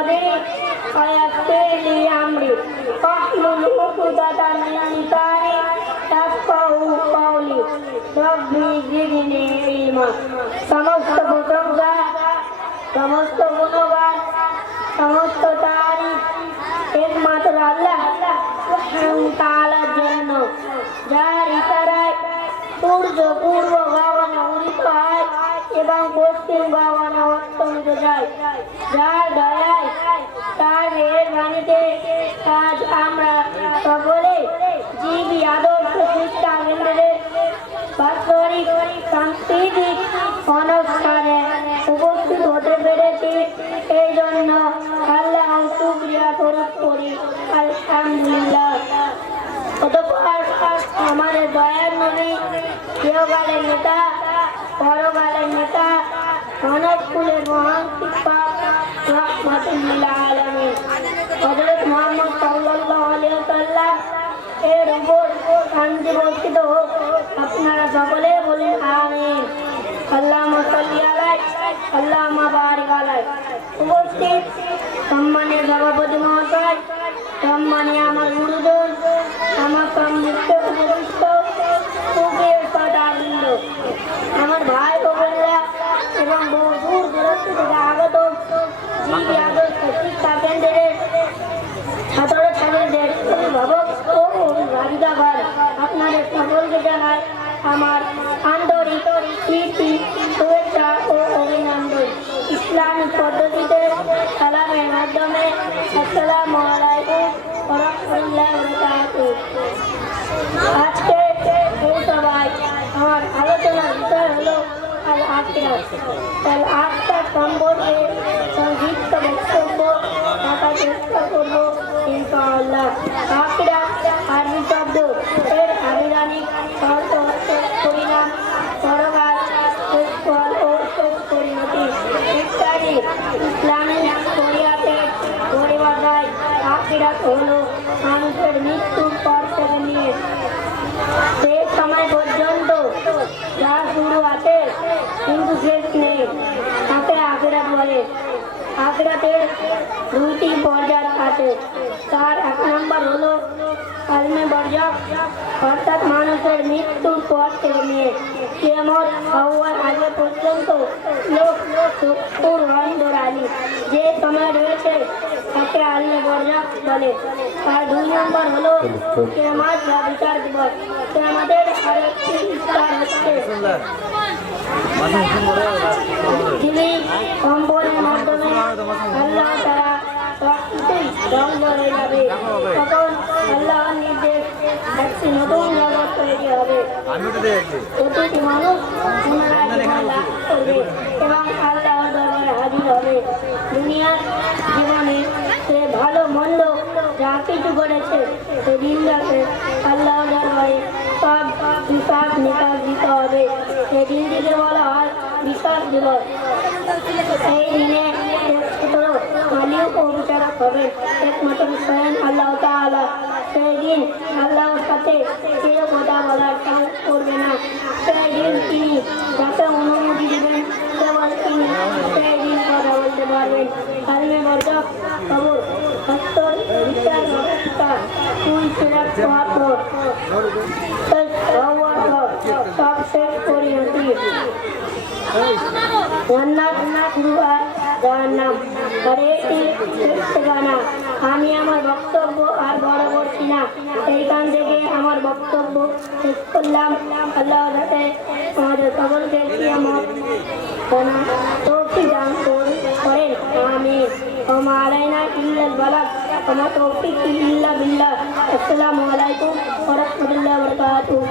صدري ويسر لي أمري واحلل عقدة من لساني يفقهوا قولي رب زدني علما সমস্ত প্রশংসা সমস্ত গুণগান সমস্ত তারিফ একমাত্র আল্লাহ সুবহানাহু ওয়া তাআলার জন্য, যার ইশারায় সূর্য পূর্ব গগনে উদিত হয় এবং পশ্চিম গগনে অস্তমিত যায়, যার দয়ায় তার মেহেরবানিতে আজ আমরা সকলে জীবী আদর্শ শিক্ষা কেন্দ্রে বাৎসরিক সাংস্কৃতিক অনুষ্ঠানে উপস্থিত হতে পেরেছি। এই জন্য আল্লাহ শুকরিয়া স্বরূপ করি আলহামদুলিল্লাহ। অতঃপর আমাদের দয়ার নবী, চিরকালের নেতা, পরকালের নেতা, মানব কুলের মহান শিক্ষক রাহমাতুল্লিল আলামিন হযরত মুহাম্মদ সাল্লাল্লাহু আলাইহি ওয়াসাল্লাম এর উপর শান্তি বর্ষিত হোক। আপনারা সকলে বলেন আমিন। আল্লাহুম্মা সাল্লি আলাইহি আল্লাহুম্মা বারিক আলাইহি। উপস্থিত সম্মানীয় সভাপতি মহাশয়, সম্মানীয় আমার গুরুজন, আমার সম্মিলিত উপস্থিত সুখের সদাবৃন্দ, আমার ভাই বোনেরা এবং বহু দূর দূরান্ত থেকে আগত জীবী আদর্শ শিক্ষা কেন্দ্রের ছাত্রছাত্রীদের অভিভাবক ও অভিভাবিকাগণ, আপনাদের সকলকে জানাই আমার আন্তরিক প্রীতি, শুভেচ্ছা ও অভিনন্দন। ইসলামিক পদ্ধতিতে সালামের মাধ্যমে আসসালামু আলাইকুম ওয়া রাহমাতুল্লাহি ওয়া বারাকাতুহু। আজকে এই সভায় আমার আলোচনার বিষয় হলো আল আখিরাত। আল আখিরাত সম্পর্কে সংক্ষিপ্ত বক্তব্য রাখার চেষ্টা করব ইনশাআল্লাহ। আখিরাত আরবি শব্দ, এর আবিধানিক অর্থ হচ্ছে পরিণাম, পরকাল, শেষ ফল ও শেষ পরিণতি ইত্যাদি। ইসলামিক শরিয়াতের পরিভাষায় আখিরাত হলো মানুষের মৃত্যুর পর থেকে নিয়ে শেষ সময় পর্যন্ত যা শুরু আছে কিন্তু শেষ নেই, তাকে আখিরাত বলে। আখিরাতের দুইটি পর্যায় আছে। তার এক নম্বর হলো আলমে বরজাখ, অর্থাৎ মানুষের মৃত্যুর পর থেকে নিয়ে কিয়ামত হওয়ার আগে পর্যন্ত লোক চক্ষুর অন্ধরালি যে সময় রয়েছে তাকে আলমে বরজাখ বলে। আর দুই নম্বর হলো কিয়ামত বা বিচার দিবস। কিয়ামতের আরেকটি বিস্তার হচ্ছে পৃথিবী কম্পনের মাধ্যমে আল্লাহ তারা সবকিছুই ধ্বংস হয়ে যাবে। তখন আল্লাহর নির্দেশ একটি নতুন জগৎ তৈরি হবে। প্রতিটি মানুষ পুনরায় জীবন লাভ করবে এবং আল্লাহর দরবারে হাজির হবে। দুনিয়ার জীবনে সে ভালো মন্দ যা কিছু করেছে সেদিনটাকে আল্লাহর দরবারে সব হিসাব নিকাশ দিতে হবে। সেদিনটিকে বলা হয় বিচার দিবস। এই দিনে মালিক ও বিচারক হবে একমাত্র স্বয়ং আল্লাহ তাআলা। সেই দিন আল্লাহর সাথে কেউ কথা বলার সাহস করবে না। সেই দিন তিনি যাকে অনুমতি দিবেন কেবল তিনি সেই দিন কথা বলতে পারবেন। আলমে বরজাখ খবর, হস্তর বিচার ব্যবস্থা, কুল সিরাত পথর সব শেষ পরিণতি, জান্নাত শুরু আর জাহান্নাম। আর এটি শেষ ঠিকানা। আমি আমার বক্তব্য আর বড় করছি না, এইখান থেকে আমার বক্তব্য শেষ করলাম। আল্লাহ যাতে আমাদের সকলকে কিয়ামত তৌফিক দান করেন, আমিন। ওয়া মা আলাইনা ইল্লাল বালাগ ওয়া মা তৌফিকি ইল্লা বিল্লাহ। আসসালামু আলাইকুম ওয়া রাহমাতুল্লাহি ওয়া বারাকাতুহু।